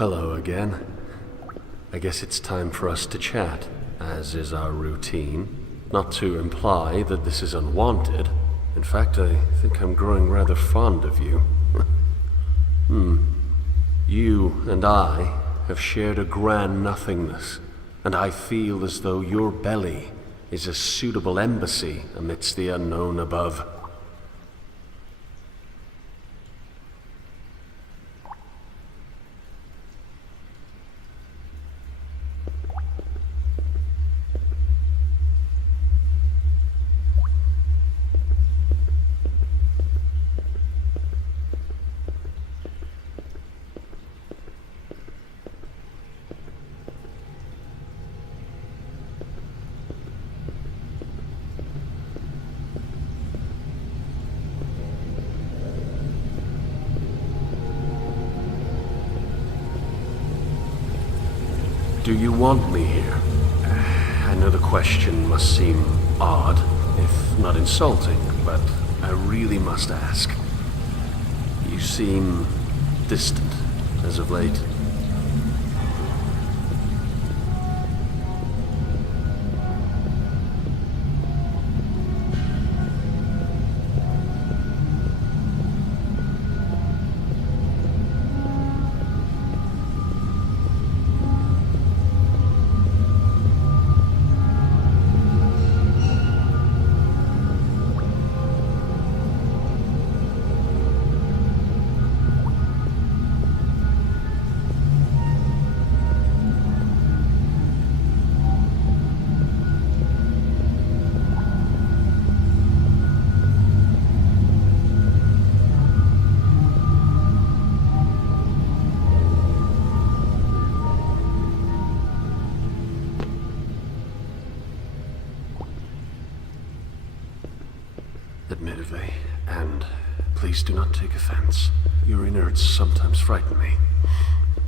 Hello again. I guess it's time for us to chat, as is our routine. Not to imply that this is unwanted. In fact, I think I'm growing rather fond of you. You and I have shared a grand nothingness, and I feel as though your belly is a suitable embassy amidst the unknown above. Do you want me here? I know the question must seem odd, if not insulting, but I really must ask. You seem distant as of late. Admittedly, and please do not take offense, your innards sometimes frighten me.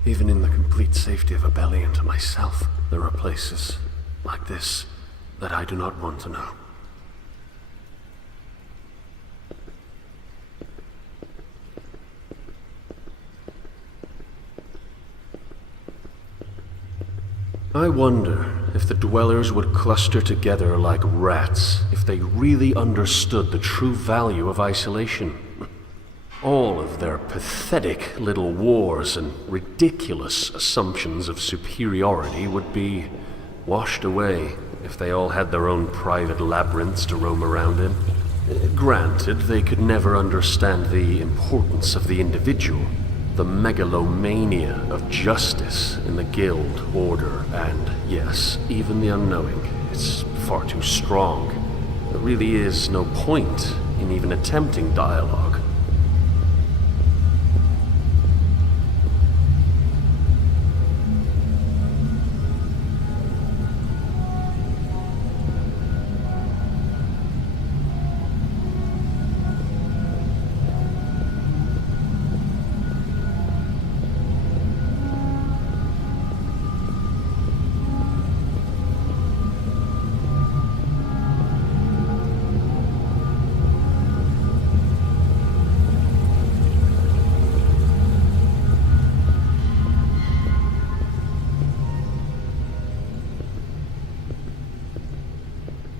Even in the complete safety of a belly and to myself, there are places like this that I do not want to know. I wonder if the dwellers would cluster together like rats if they really understood the true value of isolation. All of their pathetic little wars and ridiculous assumptions of superiority would be washed away if they all had their own private labyrinths to roam around in. Granted, they could never understand the importance of the individual, the megalomania of justice in the guild order, and yes, even the unknowing. It's far too strong. There really is no point in even attempting dialogue.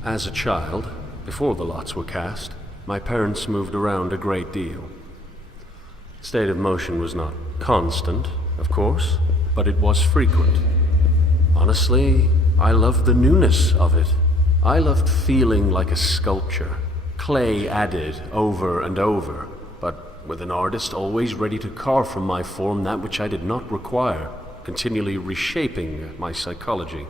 As a child, before the lots were cast, my parents moved around a great deal. State of motion was not constant, of course, but it was frequent. Honestly, I loved the newness of it. I loved feeling like a sculpture, clay added over and over, but with an artist always ready to carve from my form that which I did not require, continually reshaping my psychology.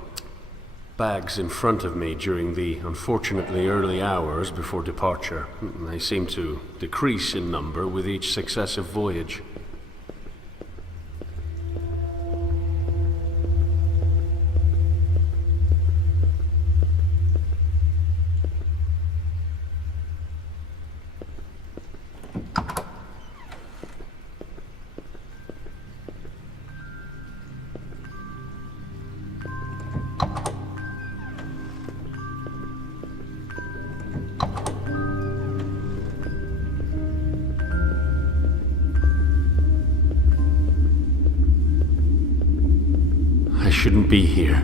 Bags in front of me during the unfortunately early hours before departure. They seemed to decrease in number with each successive voyage. shouldn't be here.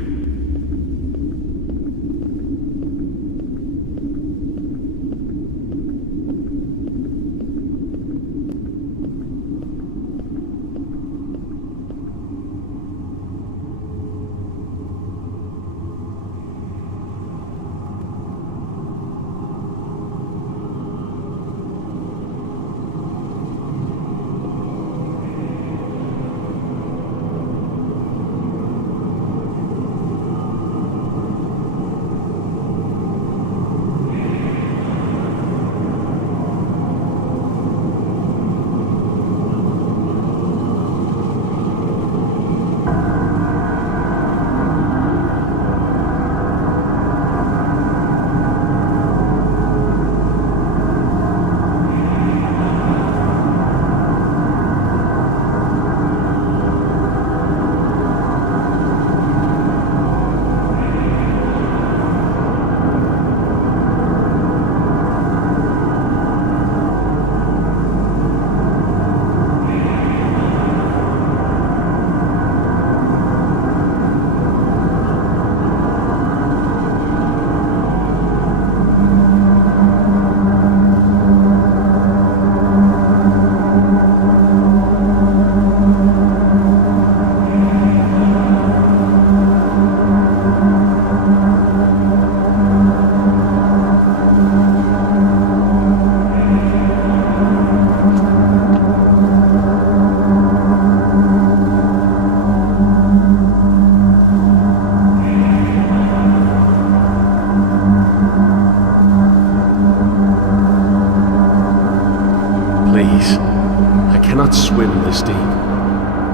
Please. I cannot swim this deep.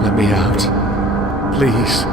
Let me out. Please.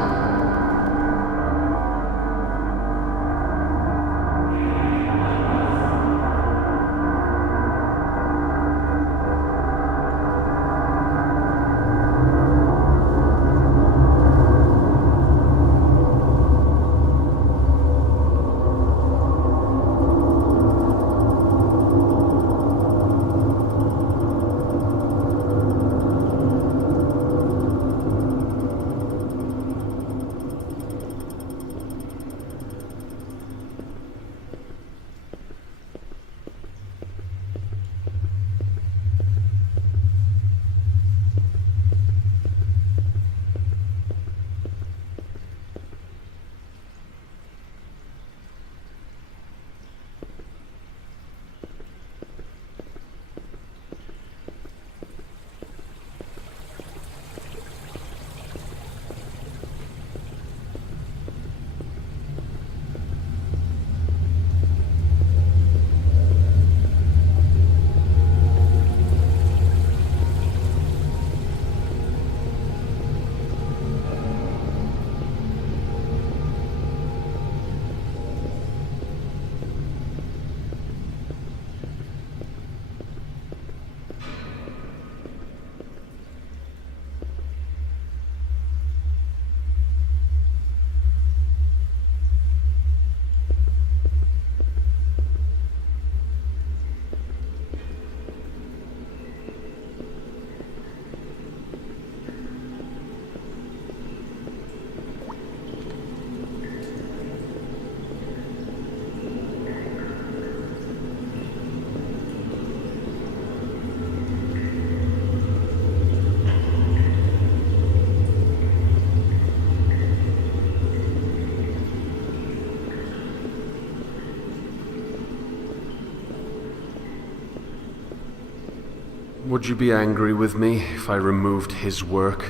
Would you be angry with me if I removed his work?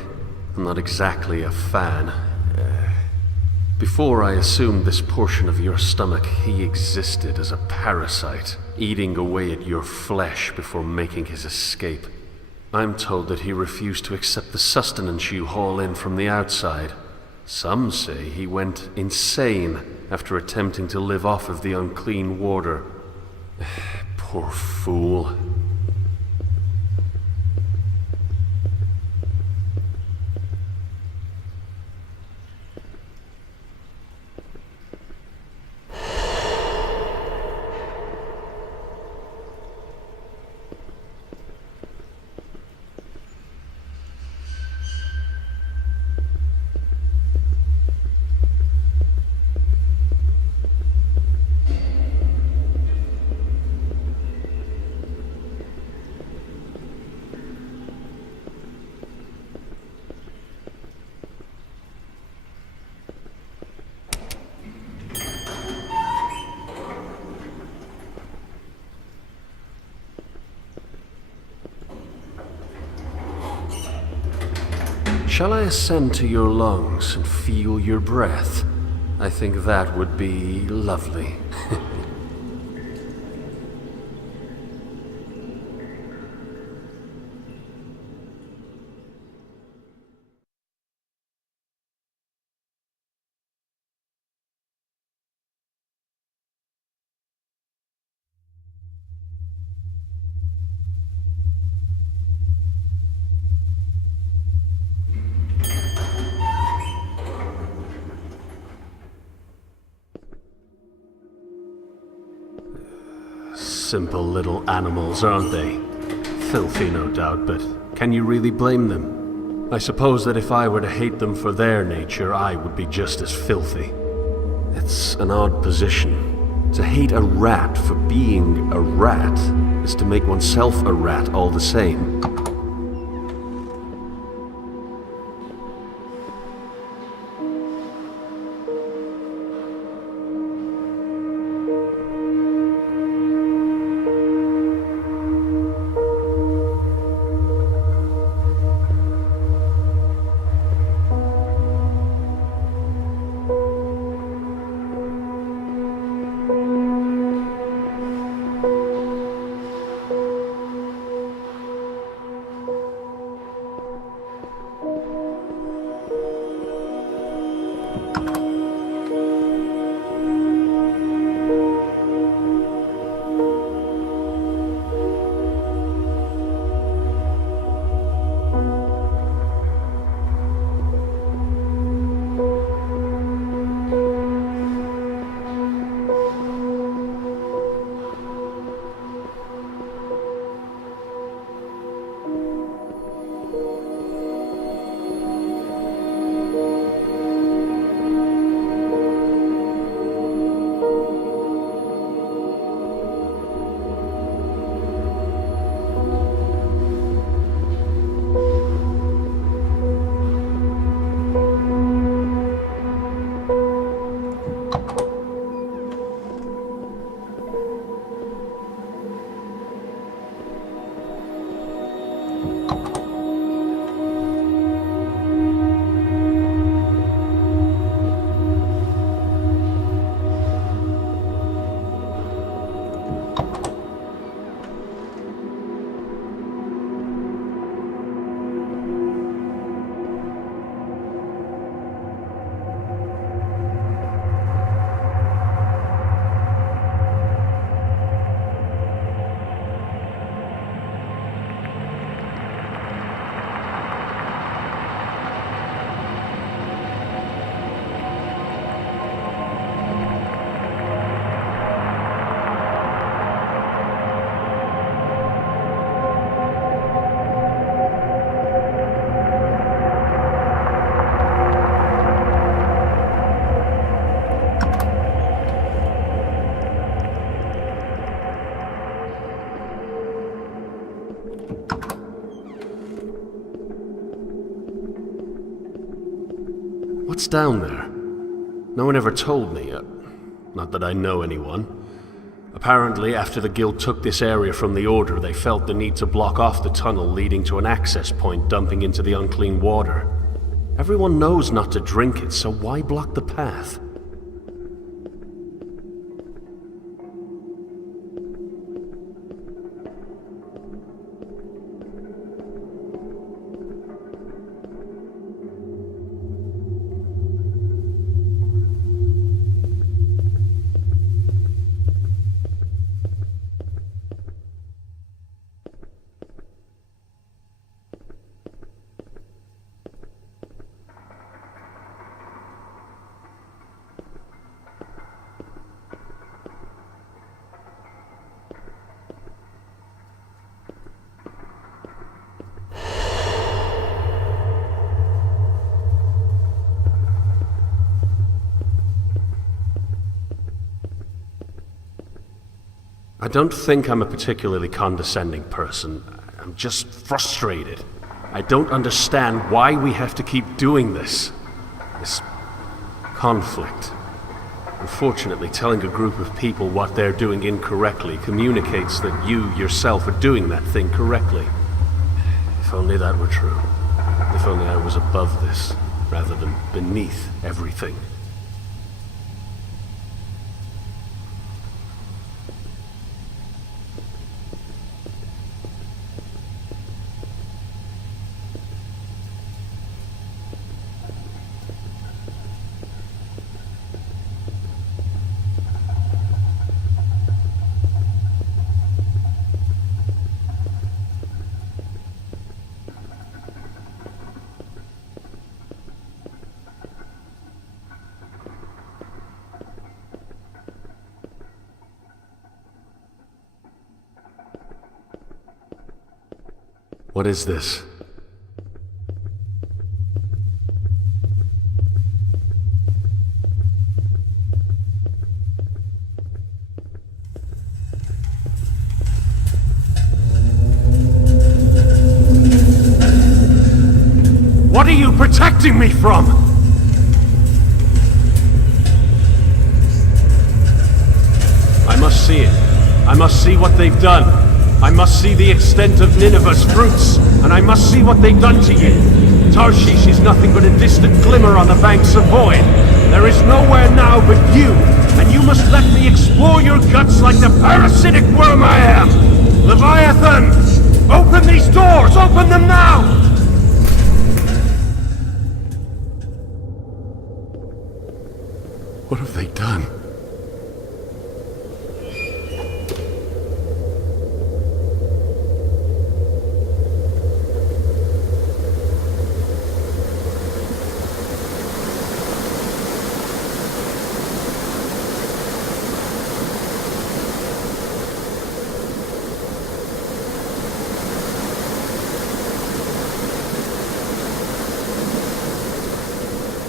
I'm not exactly a fan. Before I assumed this portion of your stomach, he existed as a parasite, eating away at your flesh before making his escape. I'm told that he refused to accept the sustenance you haul in from the outside. Some say he went insane after attempting to live off of the unclean water. Poor fool. Shall I ascend to your lungs and feel your breath? I think that would be lovely. Simple little animals, aren't they? Filthy, no doubt, but can you really blame them? I suppose that if I were to hate them for their nature, I would be just as filthy. It's an odd position. To hate a rat for being a rat is to make oneself a rat all the same. What's down there? No one ever told me. Not that I know anyone. Apparently, after the Guild took this area from the Order, they felt the need to block off the tunnel leading to an access point dumping into the unclean water. Everyone knows not to drink it, so why block the path? I don't think I'm a particularly condescending person. I'm just frustrated. I don't understand why we have to keep doing this. This conflict. Unfortunately, telling a group of people what they're doing incorrectly communicates that you yourself are doing that thing correctly. If only that were true. If only I was above this, rather than beneath everything. What is this? What are you protecting me from? I must see it. I must see what they've done. I must see the extent of Nineveh's fruits, and I must see what they've done to you. Tarshish is nothing but a distant glimmer on the banks of void. There is nowhere now but you, and you must let me explore your guts like the parasitic worm I am. Leviathan! Open these doors! Open them now! What have they done?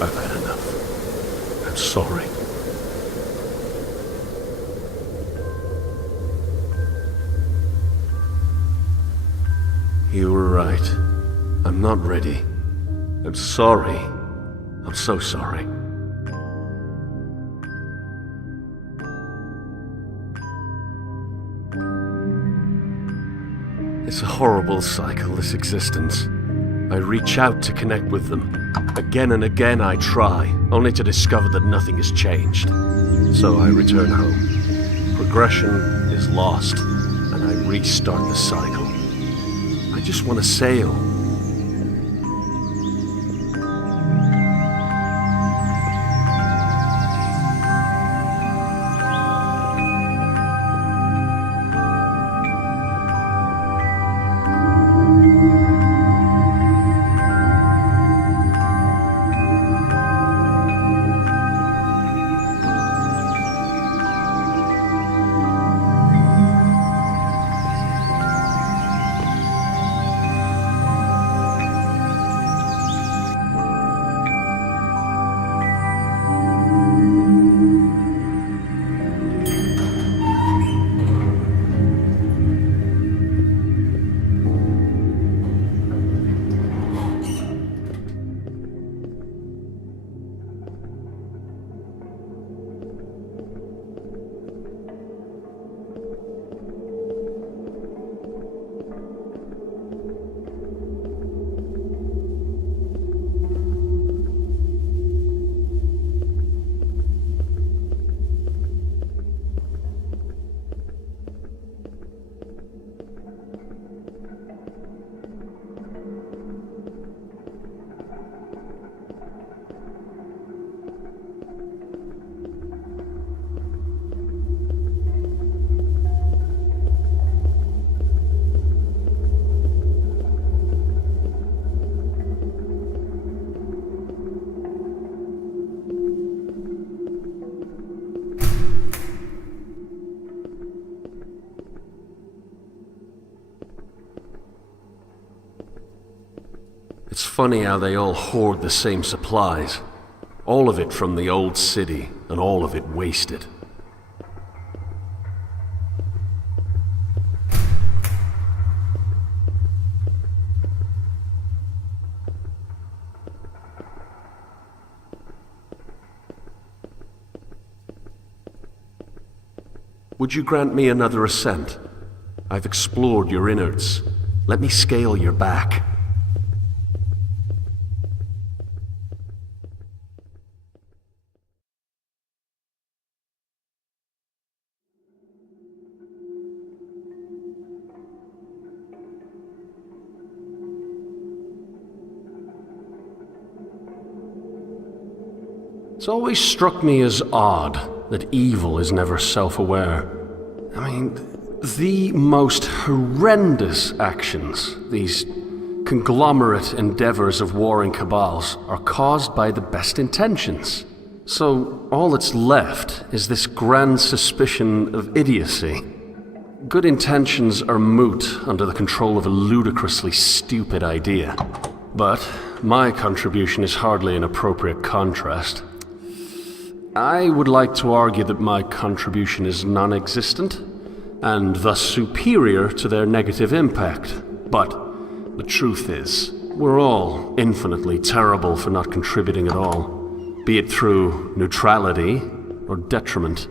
I've had enough. I'm sorry. You were right. I'm not ready. I'm sorry. I'm so sorry. It's a horrible cycle, this existence. I reach out to connect with them. Again and again I try, only to discover that nothing has changed. So I return home. Progression is lost, and I restart the cycle. I just want to sail. It's funny how they all hoard the same supplies. All of it from the old city, and all of it wasted. Would you grant me another ascent? I've explored your innards. Let me scale your back. It's always struck me as odd that evil is never self-aware. I mean, the most horrendous actions, these conglomerate endeavors of warring cabals, are caused by the best intentions. So all that's left is this grand suspicion of idiocy. Good intentions are moot under the control of a ludicrously stupid idea. But my contribution is hardly an appropriate contrast. I would like to argue that my contribution is non-existent, and thus superior to their negative impact. But the truth is, we're all infinitely terrible for not contributing at all, be it through neutrality or detriment.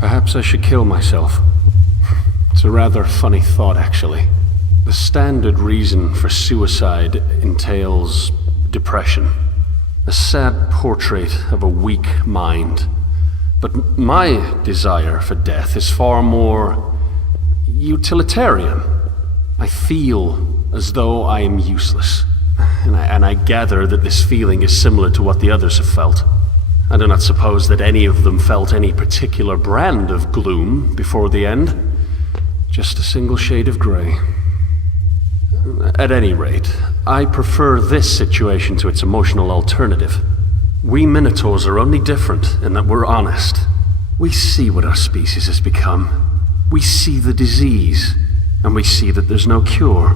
Perhaps I should kill myself. It's a rather funny thought, actually. The standard reason for suicide entails depression. A sad portrait of a weak mind. But my desire for death is far more utilitarian. I feel as though I am useless. And I gather that this feeling is similar to what the others have felt. I do not suppose that any of them felt any particular brand of gloom before the end. Just a single shade of grey. At any rate, I prefer this situation to its emotional alternative. We Minotaurs are only different in that we're honest. We see what our species has become. We see the disease, and we see that there's no cure.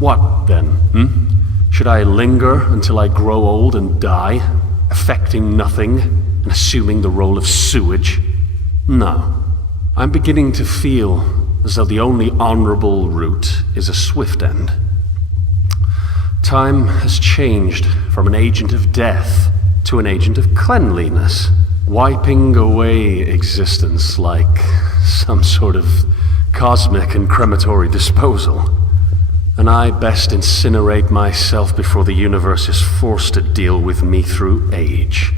What then, Should I linger until I grow old and die, affecting nothing and assuming the role of sewage? No. I'm beginning to feel as though the only honorable route is a swift end. Time has changed from an agent of death to an agent of cleanliness, wiping away existence like some sort of cosmic and crematory disposal. And I best incinerate myself before the universe is forced to deal with me through age.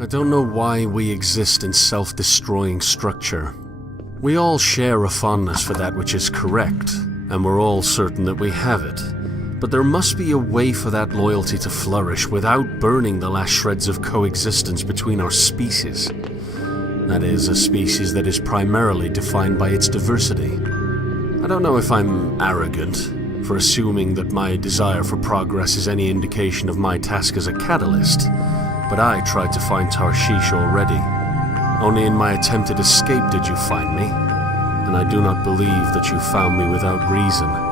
I don't know why we exist in self-destroying structure. We all share a fondness for that which is correct, and we're all certain that we have it. But there must be a way for that loyalty to flourish without burning the last shreds of coexistence between our species. That is, a species that is primarily defined by its diversity. I don't know if I'm arrogant for assuming that my desire for progress is any indication of my task as a catalyst, but I tried to find Tarshish already. Only in my attempted escape did you find me, and I do not believe that you found me without reason.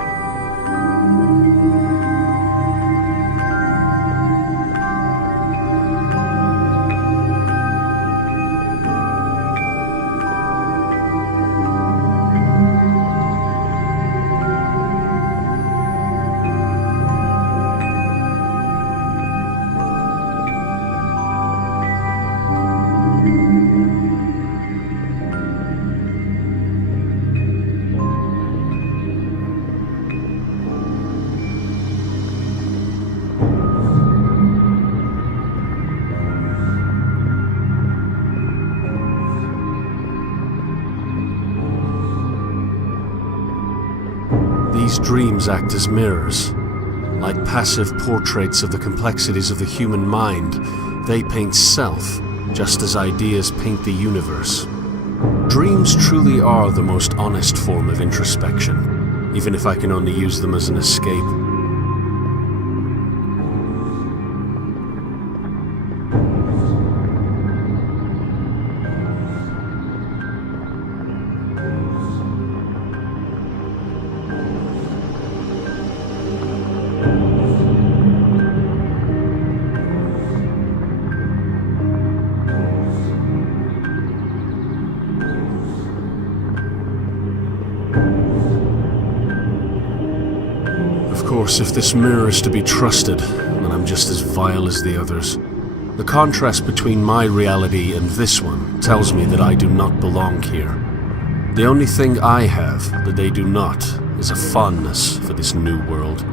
These dreams act as mirrors. Like passive portraits of the complexities of the human mind, they paint self, just as ideas paint the universe. Dreams truly are the most honest form of introspection, even if I can only use them as an escape. Of course, if this mirror is to be trusted, then I'm just as vile as the others. The contrast between my reality and this one tells me that I do not belong here. The only thing I have that they do not is a fondness for this new world.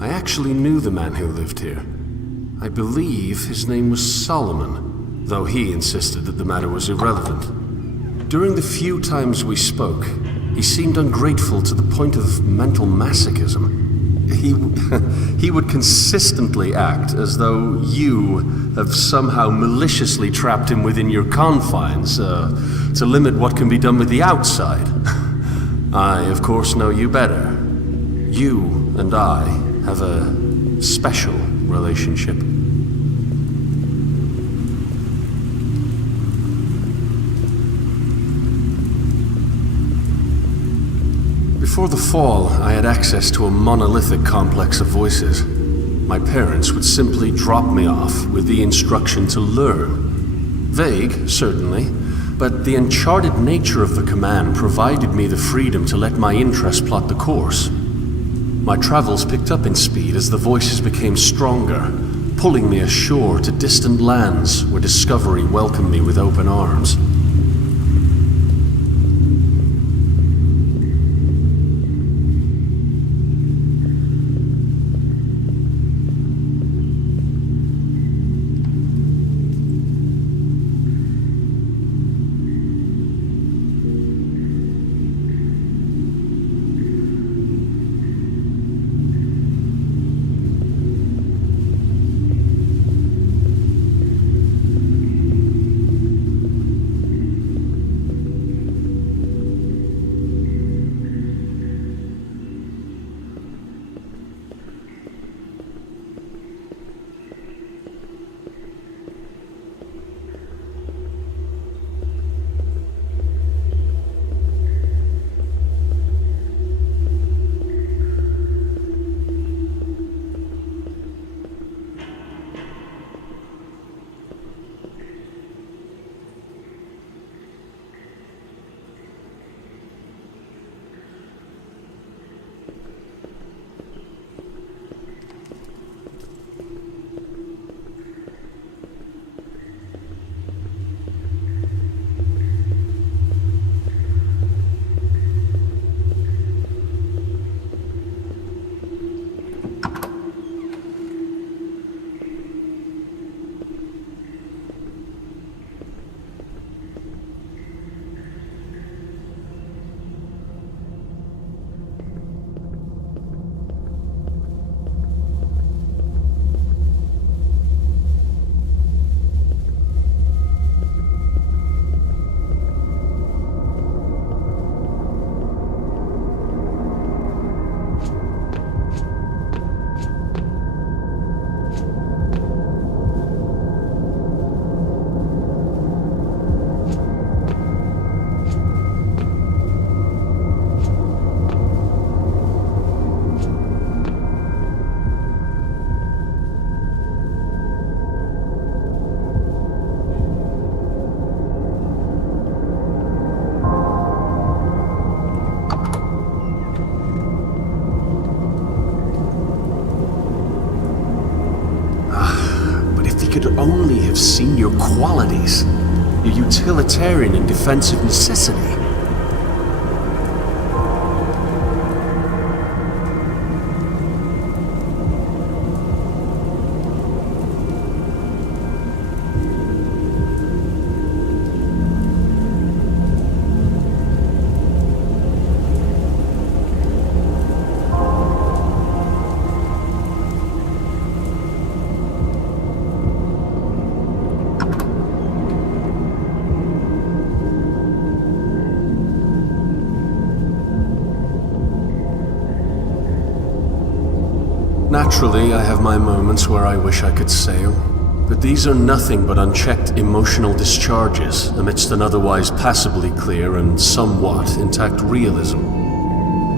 I actually knew the man who lived here. I believe his name was Solomon, though he insisted that the matter was irrelevant. During the few times we spoke, he seemed ungrateful to the point of mental masochism. He would consistently act as though you have somehow maliciously trapped him within your confines, to limit what can be done with the outside. I, of course, know you better. You and I have a special relationship. Before the fall, I had access to a monolithic complex of voices. My parents would simply drop me off with the instruction to learn. Vague, certainly, but the uncharted nature of the command provided me the freedom to let my interest plot the course. My travels picked up in speed as the voices became stronger, pulling me ashore to distant lands where discovery welcomed me with open arms. qualities, your utilitarian and defensive necessity. Naturally, I have my moments where I wish I could sail, but these are nothing but unchecked emotional discharges amidst an otherwise passably clear and somewhat intact realism.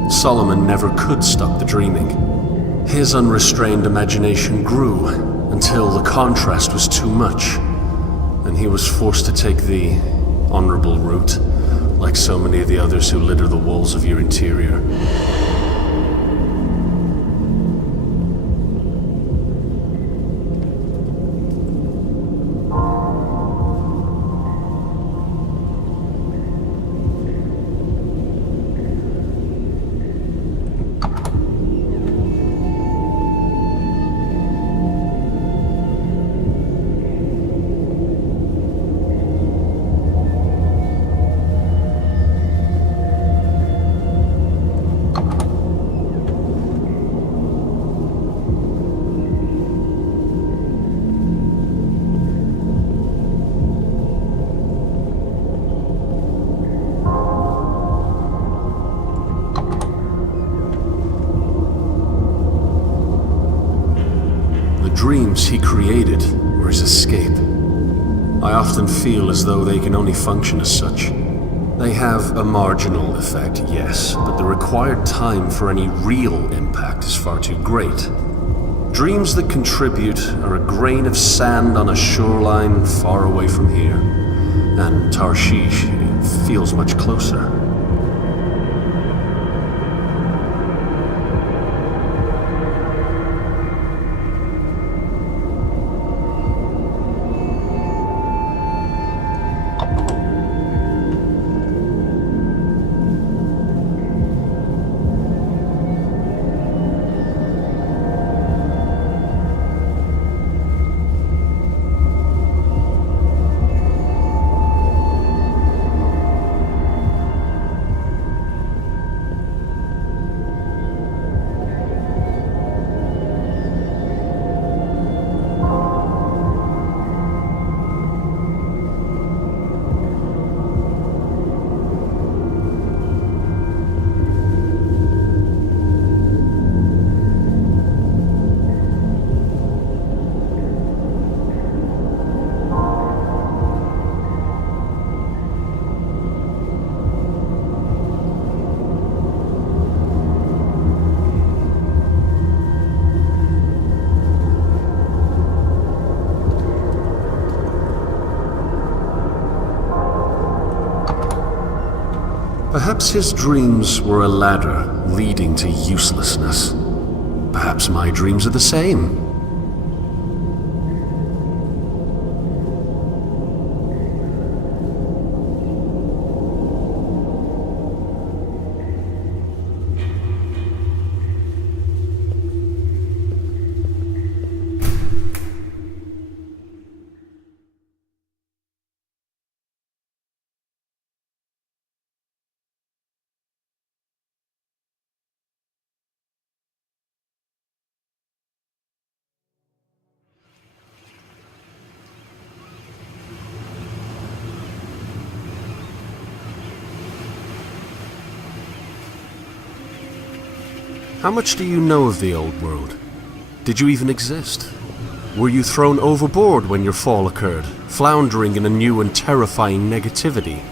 Solomon never could stop the dreaming. His unrestrained imagination grew until the contrast was too much, and he was forced to take the honorable route, like so many of the others who litter the walls of your interior. The dreams he created were his escape. I often feel as though they can only function as such. They have a marginal effect, yes, but the required time for any real impact is far too great. Dreams that contribute are a grain of sand on a shoreline far away from here, and Tarshish feels much closer. Perhaps his dreams were a ladder leading to uselessness. Perhaps my dreams are the same. How much do you know of the old world? Did you even exist? Were you thrown overboard when your fall occurred, floundering in a new and terrifying negativity?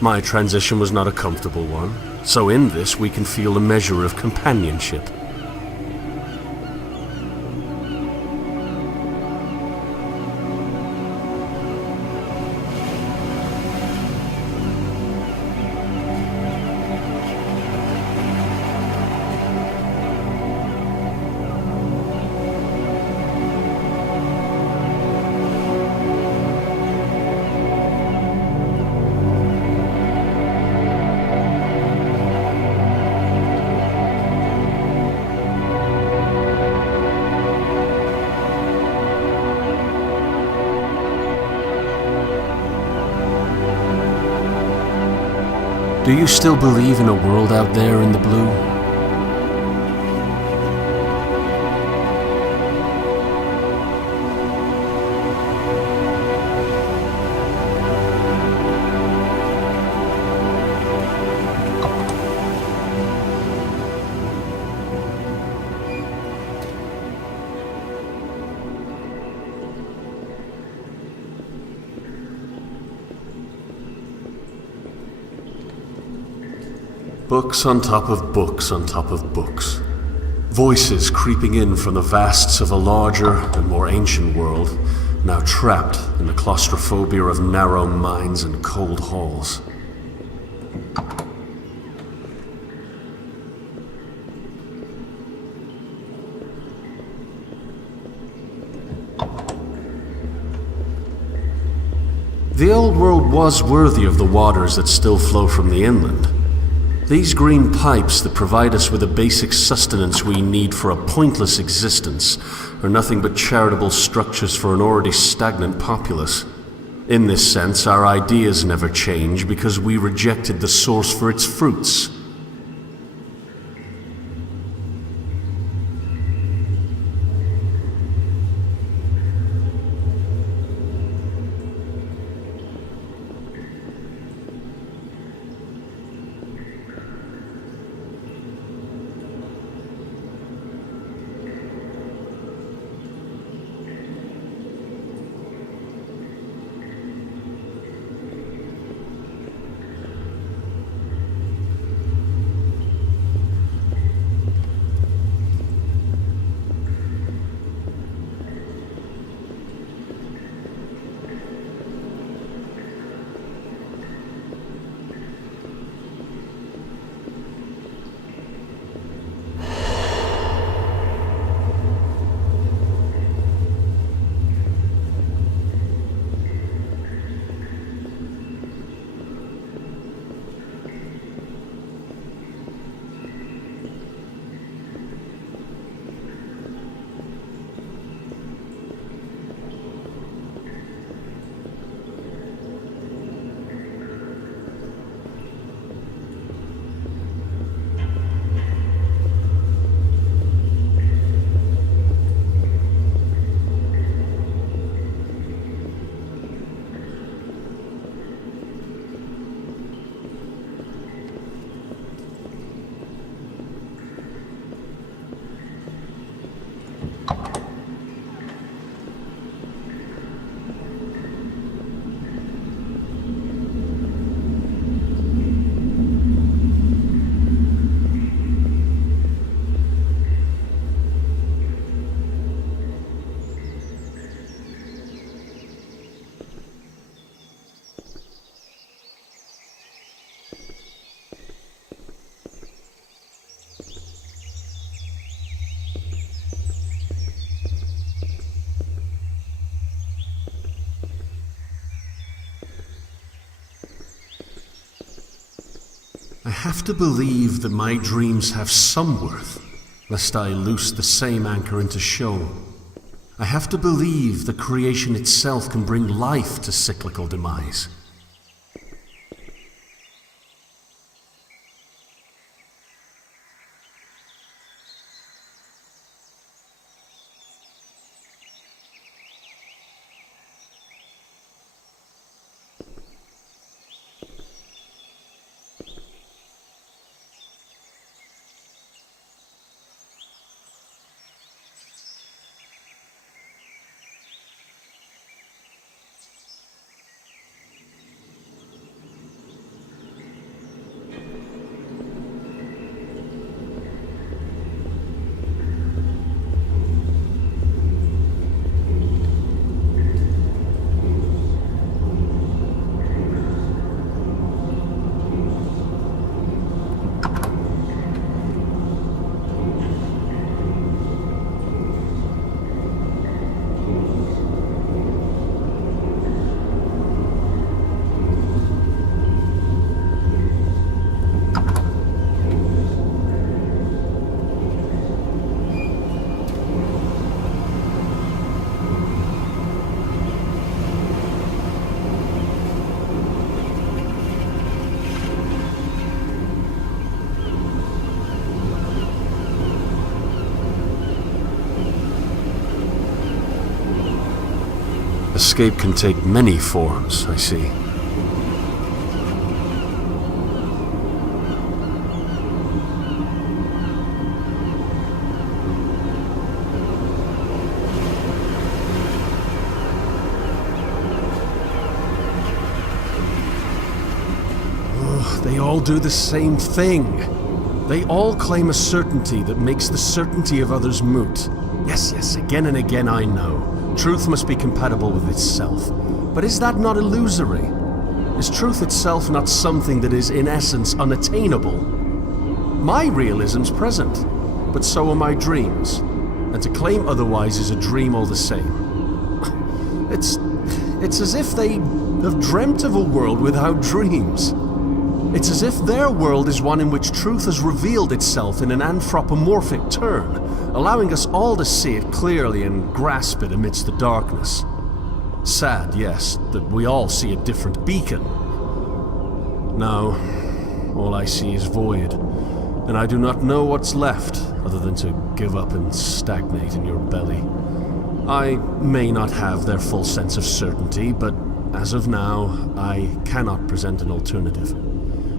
My transition was not a comfortable one, so in this we can feel a measure of companionship. Do you still believe in a world out there in the blue? Books on top of books on top of books. Voices creeping in from the vasts of a larger and more ancient world, now trapped in the claustrophobia of narrow minds and cold halls. The old world was worthy of the waters that still flow from the inland. These green pipes that provide us with the basic sustenance we need for a pointless existence are nothing but charitable structures for an already stagnant populace. In this sense, our ideas never change because we rejected the source for its fruits. I have to believe that my dreams have some worth, lest I loose the same anchor into show. I have to believe that creation itself can bring life to cyclical demise. escape can take many forms, I see. They all do the same thing. They all claim a certainty that makes the certainty of others moot. Yes, again and again I know. Truth must be compatible with itself. But is that not illusory? Is truth itself not something that is in essence unattainable? My realism's present, but so are my dreams. And to claim otherwise is a dream all the same. It's as if they have dreamt of a world without dreams. It's as if their world is one in which truth has revealed itself in an anthropomorphic turn, allowing us all to see it clearly and grasp it amidst the darkness. Sad, yes, that we all see a different beacon. Now, all I see is void, and I do not know what's left other than to give up and stagnate in your belly. I may not have their full sense of certainty, but as of now, I cannot present an alternative.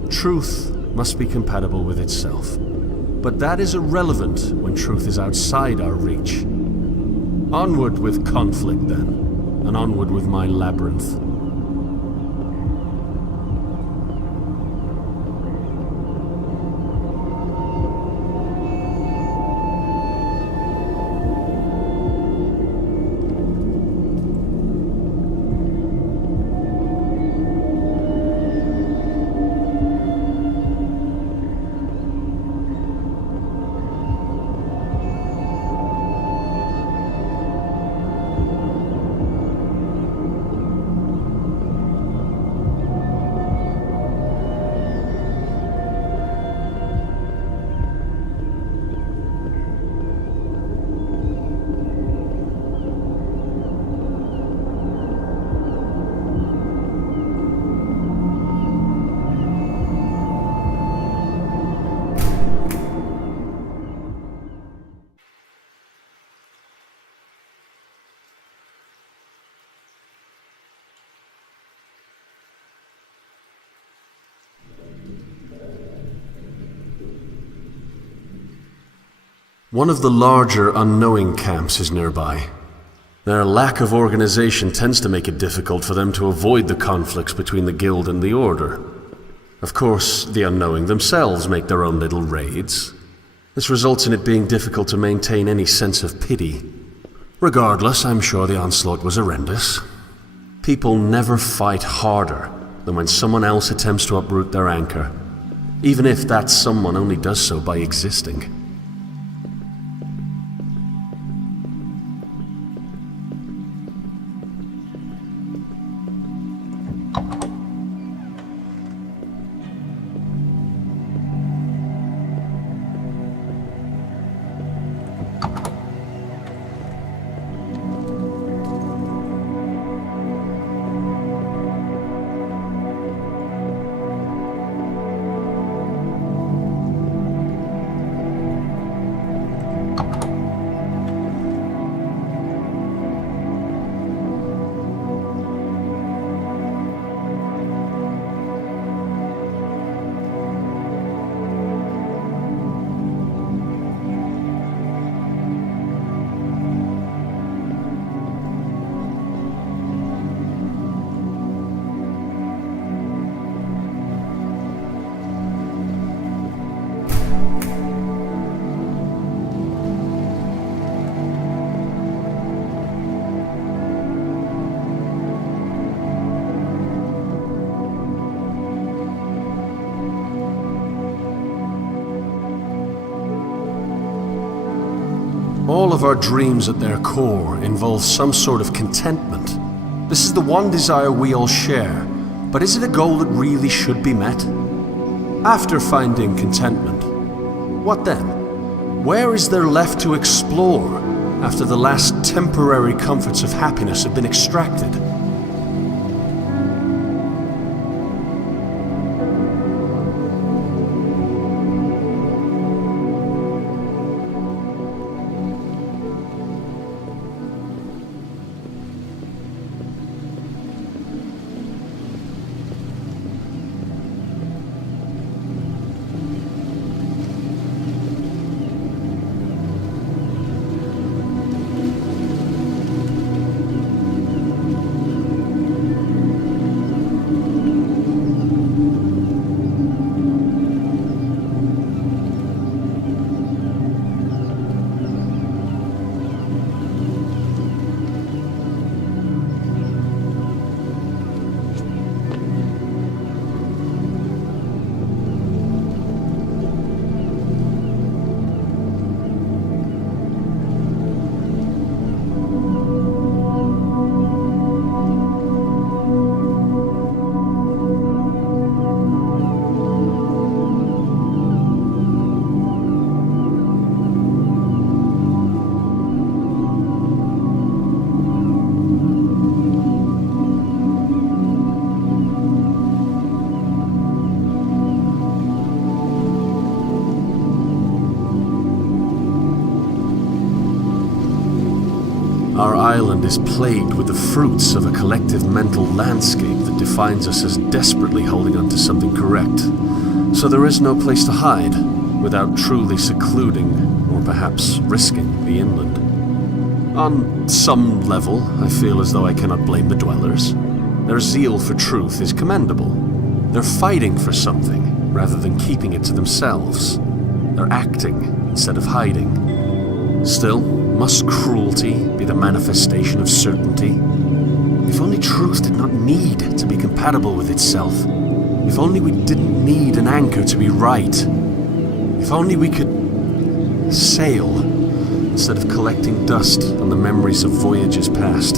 Truth must be compatible with itself. But that is irrelevant when truth is outside our reach. Onward with conflict, then, and onward with my labyrinth. One of the larger unknowing camps is nearby. Their lack of organization tends to make it difficult for them to avoid the conflicts between the Guild and the Order. Of course, the unknowing themselves make their own little raids. This results in it being difficult to maintain any sense of pity. Regardless, I'm sure the onslaught was horrendous. People never fight harder than when someone else attempts to uproot their anchor, even if that someone only does so by existing. All of our dreams at their core involve some sort of contentment. This is the one desire we all share, but is it a goal that really should be met? After finding contentment, what then? Where is there left to explore after the last temporary comforts of happiness have been extracted? island is plagued with the fruits of a collective mental landscape that defines us as desperately holding on to something correct. So there is no place to hide without truly secluding, or perhaps risking, the inland. On some level, I feel as though I cannot blame the dwellers. Their zeal for truth is commendable. They're fighting for something, rather than keeping it to themselves. They're acting instead of hiding. Still, must cruelty be the manifestation of certainty? If only truth did not need to be compatible with itself. If only we didn't need an anchor to be right. If only we could sail instead of collecting dust on the memories of voyages past.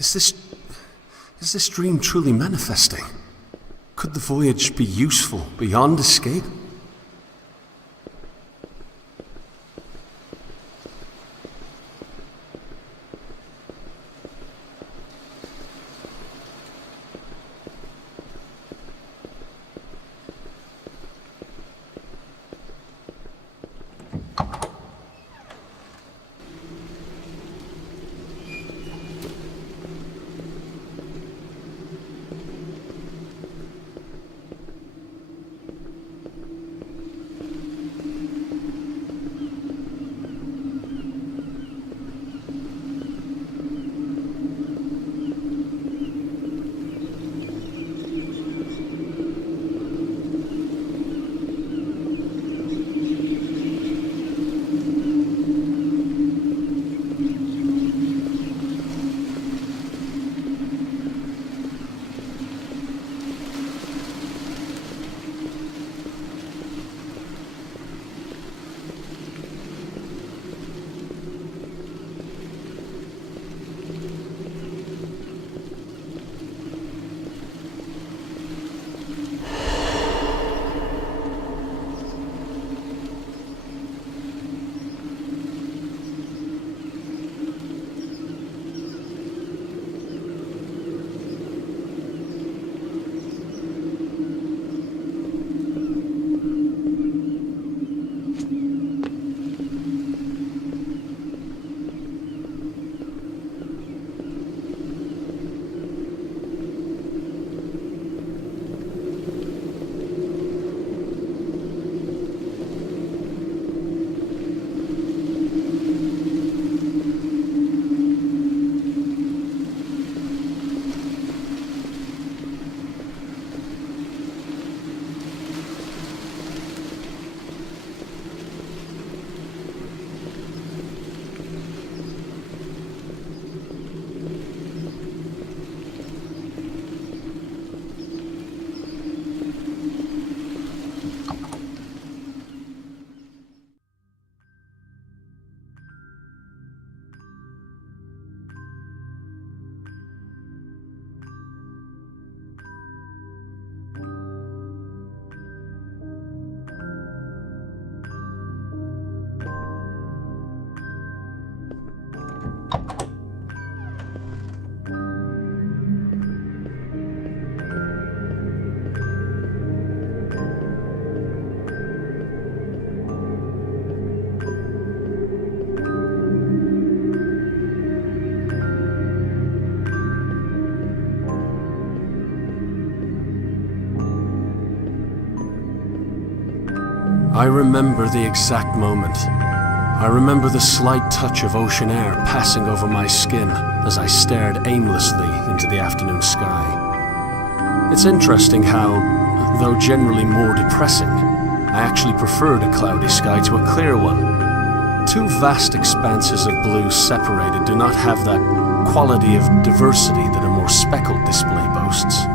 Is this dream truly manifesting? Could the voyage be useful beyond escape? I remember the exact moment. I remember the slight touch of ocean air passing over my skin as I stared aimlessly into the afternoon sky. It's interesting how, though generally more depressing, I actually preferred a cloudy sky to a clear one. Two vast expanses of blue separated do not have that quality of diversity that a more speckled display boasts.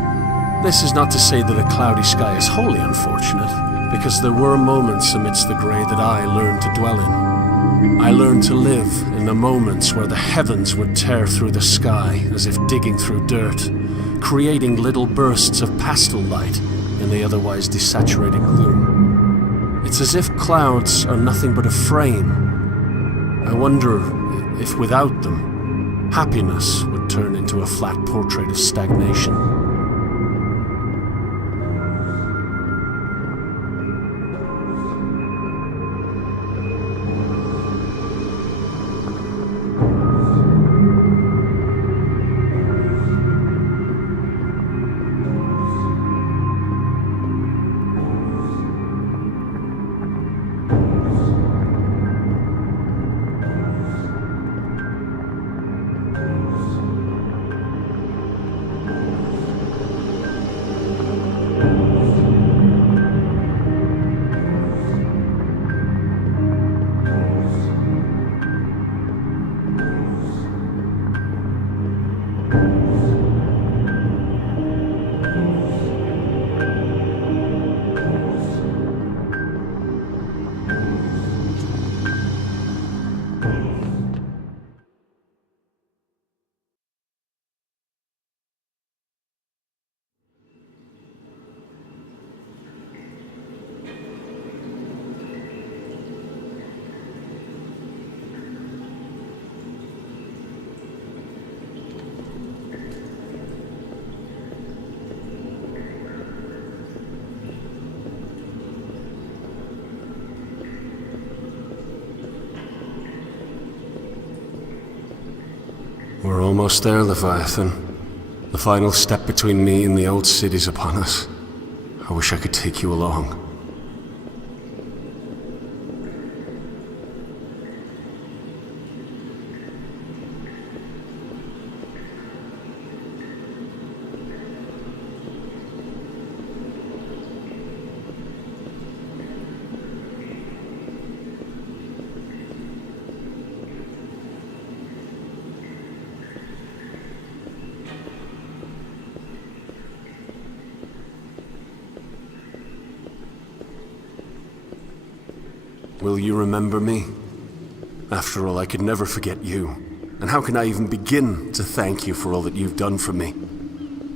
This is not to say that a cloudy sky is wholly unfortunate, because there were moments amidst the grey that I learned to dwell in. I learned to live in the moments where the heavens would tear through the sky as if digging through dirt, creating little bursts of pastel light in the otherwise desaturated gloom. It's as if clouds are nothing but a frame. I wonder if without them, happiness would turn into a flat portrait of stagnation. We're almost there, Leviathan. The final step between me and the old city's upon us. I wish I could take you along. Will you remember me? After all, I could never forget you. And how can I even begin to thank you for all that you've done for me?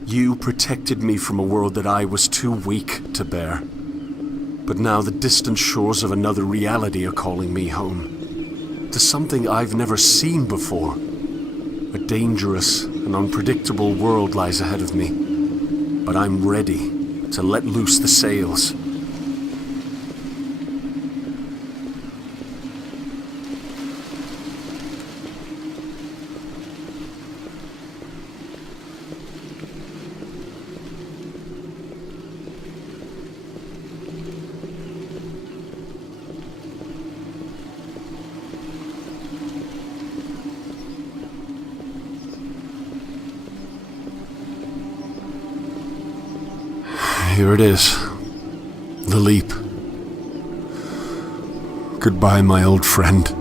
You protected me from a world that I was too weak to bear. But now the distant shores of another reality are calling me home. To something I've never seen before. A dangerous and unpredictable world lies ahead of me. But I'm ready to let loose the sails. Here it is. The leap. Goodbye, my old friend.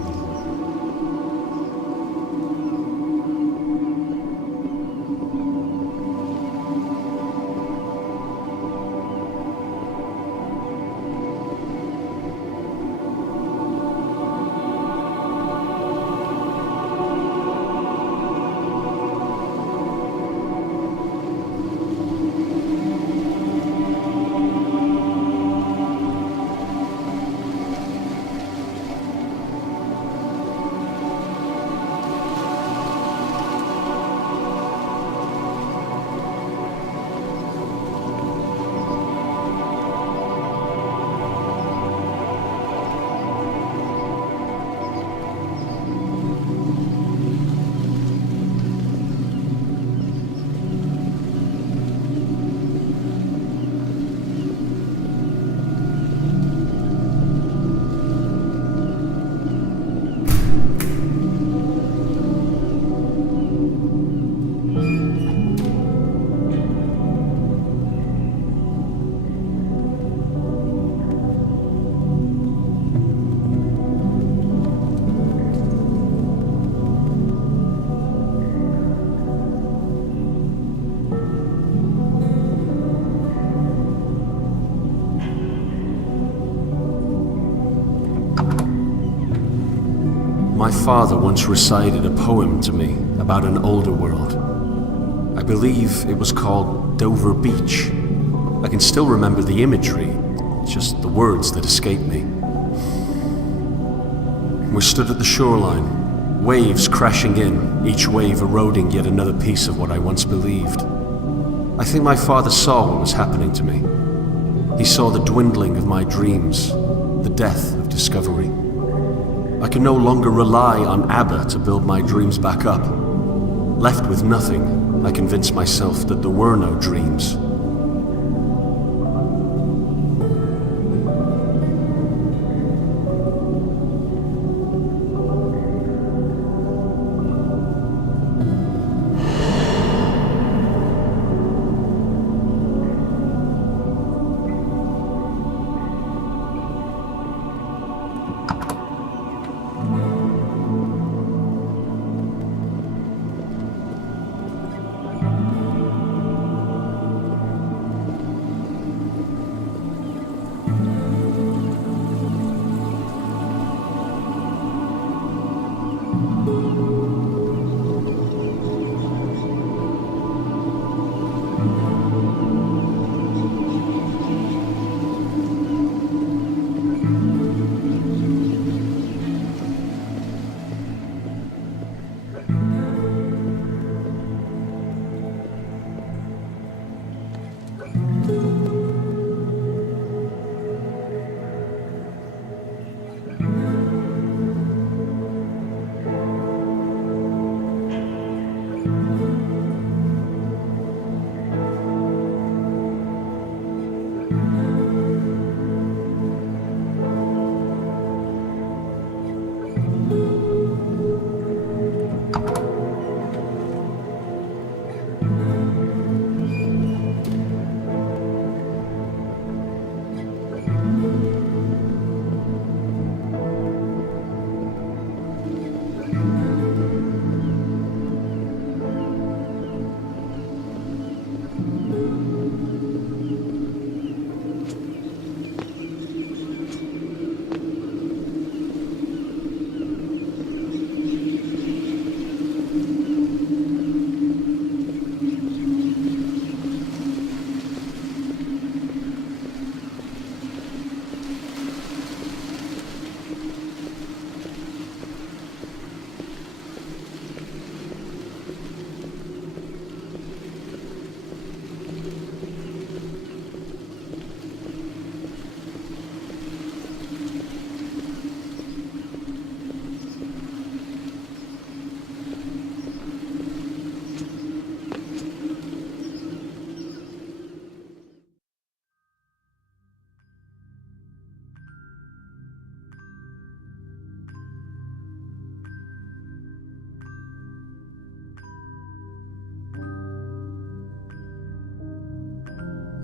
father once recited a poem to me about an older world. I believe it was called Dover Beach. I can still remember the imagery, just the words that escape me. We stood at the shoreline, waves crashing in, each wave eroding yet another piece of what I once believed. I think my father saw what was happening to me. He saw the dwindling of my dreams, the death of discovery. I could no longer rely on ABBA to build my dreams back up. Left with nothing, I convinced myself that there were no dreams.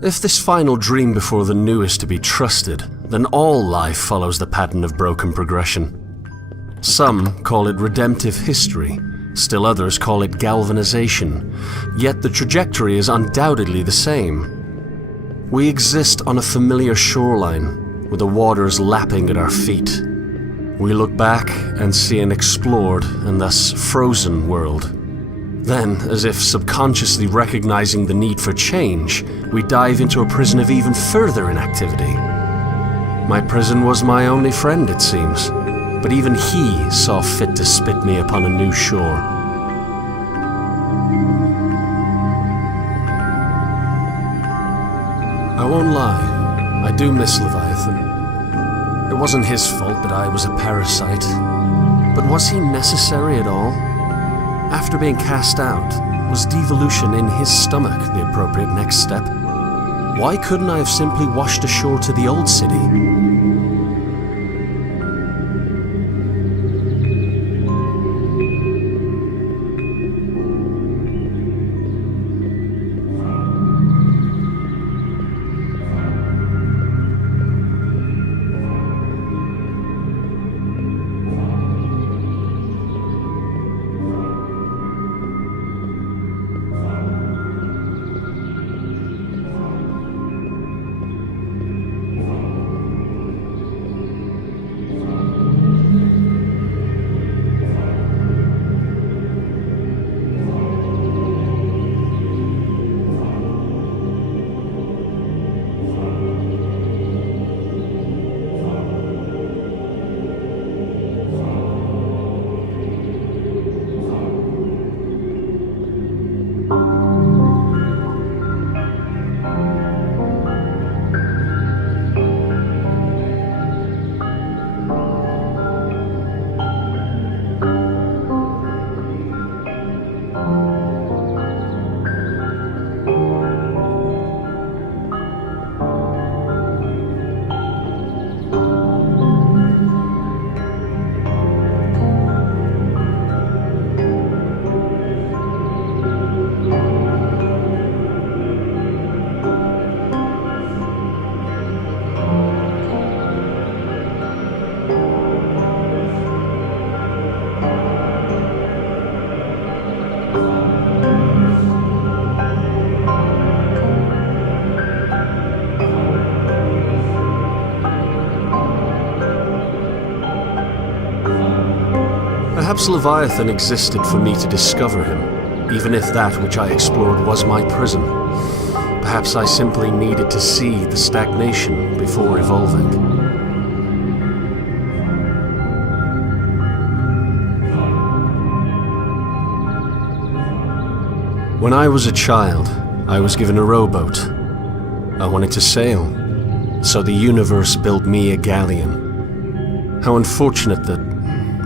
If this final dream before the new is to be trusted, then all life follows the pattern of broken progression. Some call it redemptive history, still others call it galvanization, yet the trajectory is undoubtedly the same. We exist on a familiar shoreline, with the waters lapping at our feet. We look back and see an explored and thus frozen world. Then, as if subconsciously recognizing the need for change, we dive into a prison of even further inactivity. My prison was my only friend, it seems, but even he saw fit to spit me upon a new shore. I won't lie, I do miss Leviathan. It wasn't his fault that I was a parasite, but was he necessary at all? After being cast out, was devolution in his stomach the appropriate next step? Why couldn't I have simply washed ashore to the old city? Perhaps Leviathan existed for me to discover him, even if that which I explored was my prison. Perhaps I simply needed to see the stagnation before evolving. When I was a child, I was given a rowboat. I wanted to sail, so the universe built me a galleon. How unfortunate that,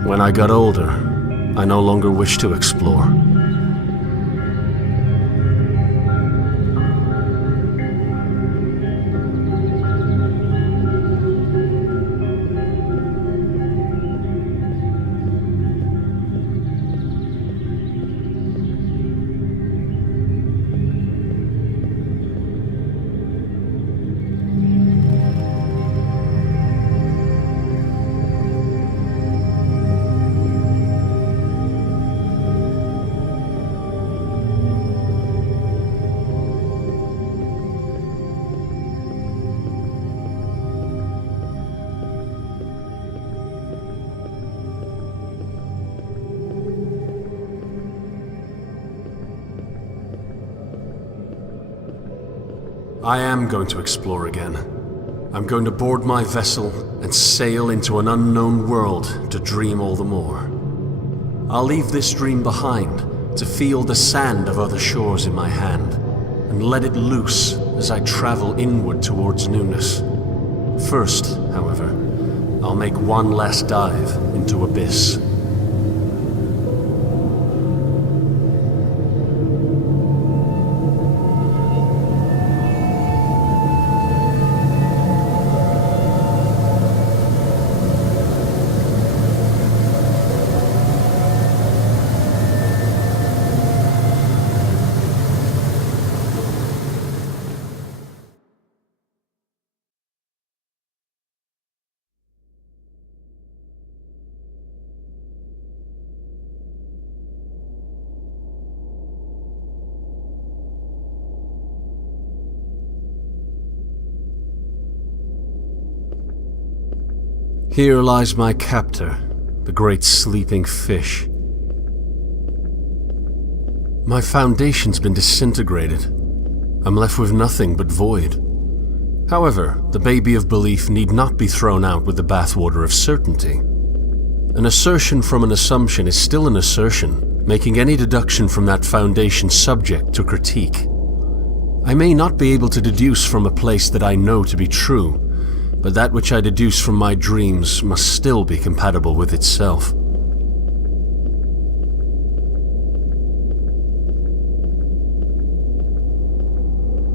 when I got older, I no longer wished to explore. I am going to explore again. I'm going to board my vessel and sail into an unknown world to dream all the more. I'll leave this dream behind to feel the sand of other shores in my hand and let it loose as I travel inward towards newness. First, however, I'll make one last dive into abyss. Here lies my captor, the great sleeping fish. My foundation's been disintegrated. I'm left with nothing but void. However, the baby of belief need not be thrown out with the bathwater of certainty. An assertion from an assumption is still an assertion, making any deduction from that foundation subject to critique. I may not be able to deduce from a place that I know to be true, but that which I deduce from my dreams must still be compatible with itself.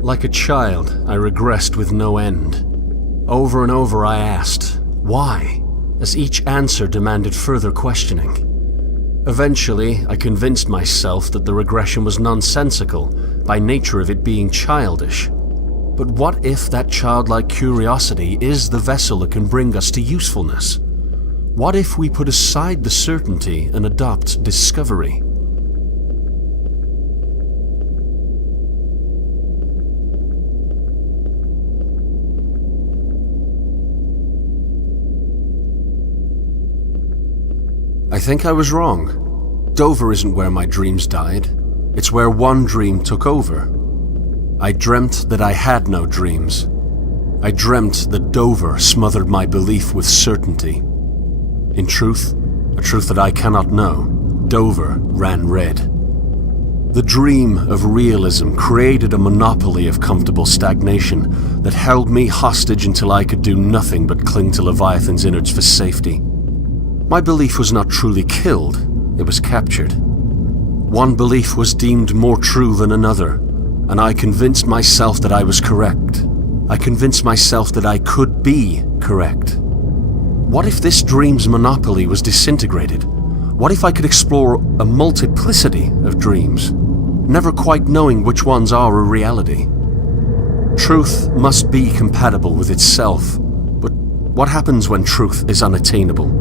Like a child, I regressed with no end. Over and over I asked, why? As each answer demanded further questioning. Eventually, I convinced myself that the regression was nonsensical, by nature of it being childish. But what if that childlike curiosity is the vessel that can bring us to usefulness? What if we put aside the certainty and adopt discovery? I think I was wrong. Dover isn't where my dreams died. It's where one dream took over. I dreamt that I had no dreams. I dreamt that Dover smothered my belief with certainty. In truth, a truth that I cannot know, Dover ran red. The dream of realism created a monopoly of comfortable stagnation that held me hostage until I could do nothing but cling to Leviathan's innards for safety. My belief was not truly killed, it was captured. One belief was deemed more true than another, and I convinced myself that I was correct. I convinced myself that I could be correct. What if this dream's monopoly was disintegrated? What if I could explore a multiplicity of dreams, never quite knowing which ones are a reality? Truth must be compatible with itself, but what happens when truth is unattainable?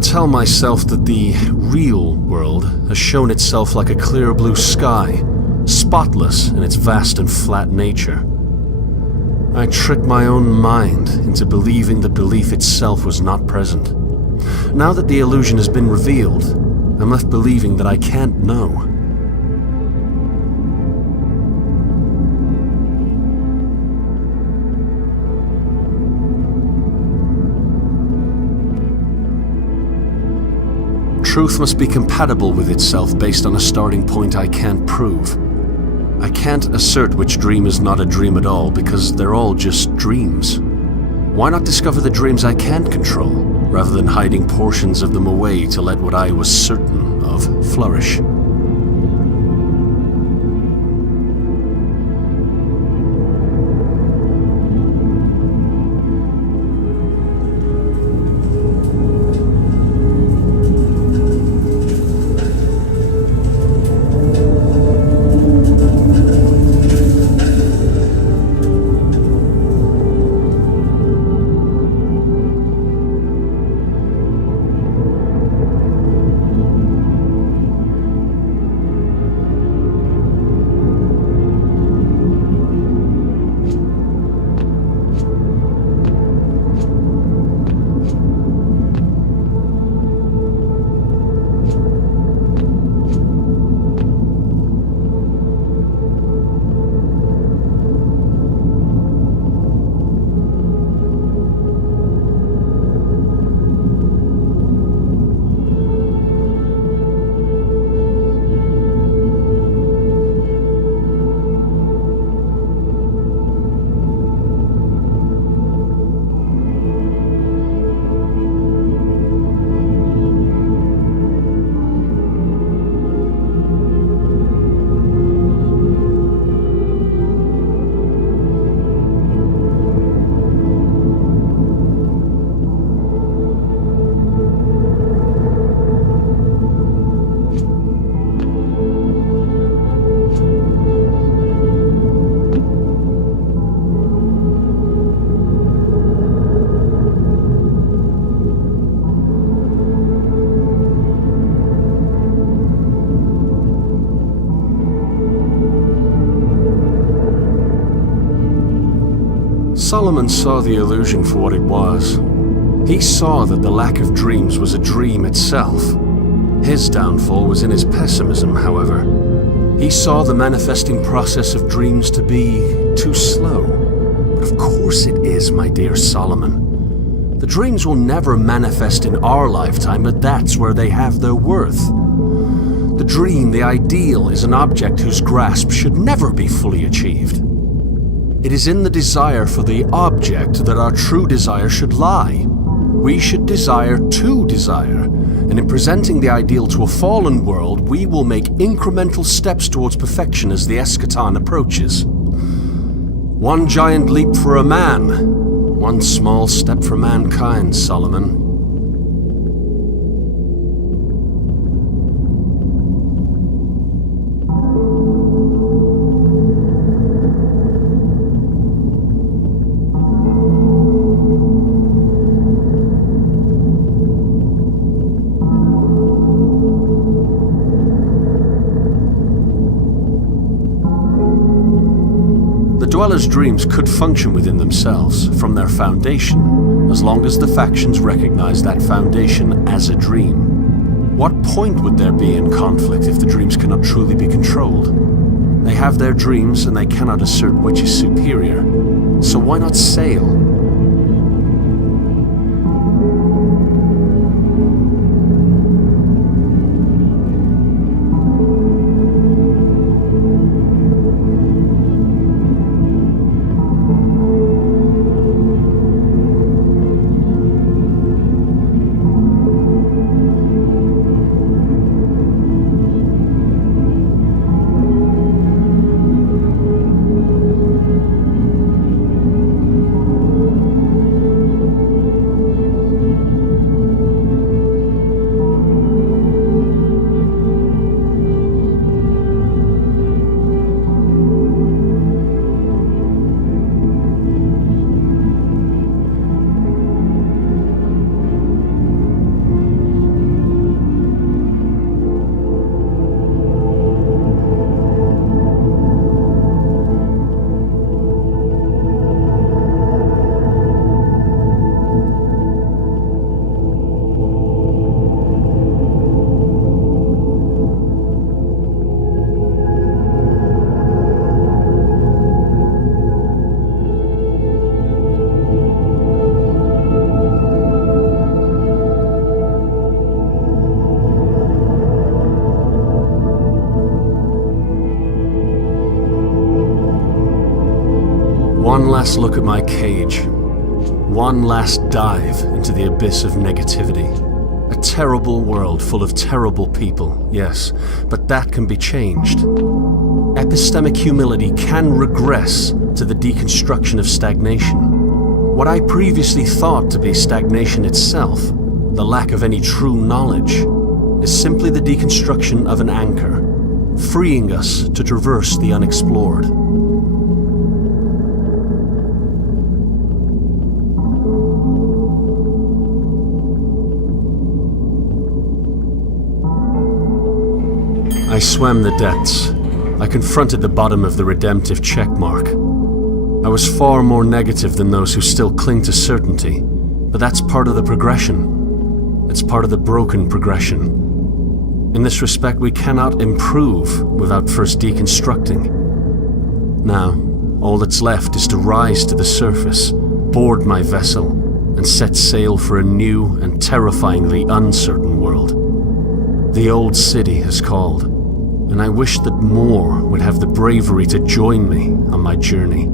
would tell myself that the real world has shown itself like a clear blue sky, spotless in its vast and flat nature. I tricked my own mind into believing that belief itself was not present. Now that the illusion has been revealed, I'm left believing that I can't know. Truth must be compatible with itself based on a starting point I can't prove. I can't assert which dream is not a dream at all because they're all just dreams. Why not discover the dreams I can't control, rather than hiding portions of them away to let what I was certain of flourish? Solomon saw the illusion for what it was. He saw that the lack of dreams was a dream itself. His downfall was in his pessimism, however. He saw the manifesting process of dreams to be too slow. But of course it is, my dear Solomon. The dreams will never manifest in our lifetime, but that's where they have their worth. The dream, the ideal, is an object whose grasp should never be fully achieved. It is in the desire for the object that our true desire should lie. We should desire to desire, and in presenting the ideal to a fallen world, we will make incremental steps towards perfection as the eschaton approaches. One giant leap for a man, one small step for mankind, Solomon. Dwellers' dreams could function within themselves, from their foundation, as long as the factions recognize that foundation as a dream. What point would there be in conflict if the dreams cannot truly be controlled? They have their dreams and they cannot assert which is superior. So why not sail? One last look at my cage. One last dive into the abyss of negativity. A terrible world full of terrible people, yes, but that can be changed. Epistemic humility can regress to the deconstruction of stagnation. What I previously thought to be stagnation itself, the lack of any true knowledge, is simply the deconstruction of an anchor, freeing us to traverse the unexplored. I swam the depths. I confronted the bottom of the redemptive checkmark. I was far more negative than those who still cling to certainty, but that's part of the progression. It's part of the broken progression. In this respect, we cannot improve without first deconstructing. Now, all that's left is to rise to the surface, board my vessel, and set sail for a new and terrifyingly uncertain world. The old city has called, and I wish that more would have the bravery to join me on my journey.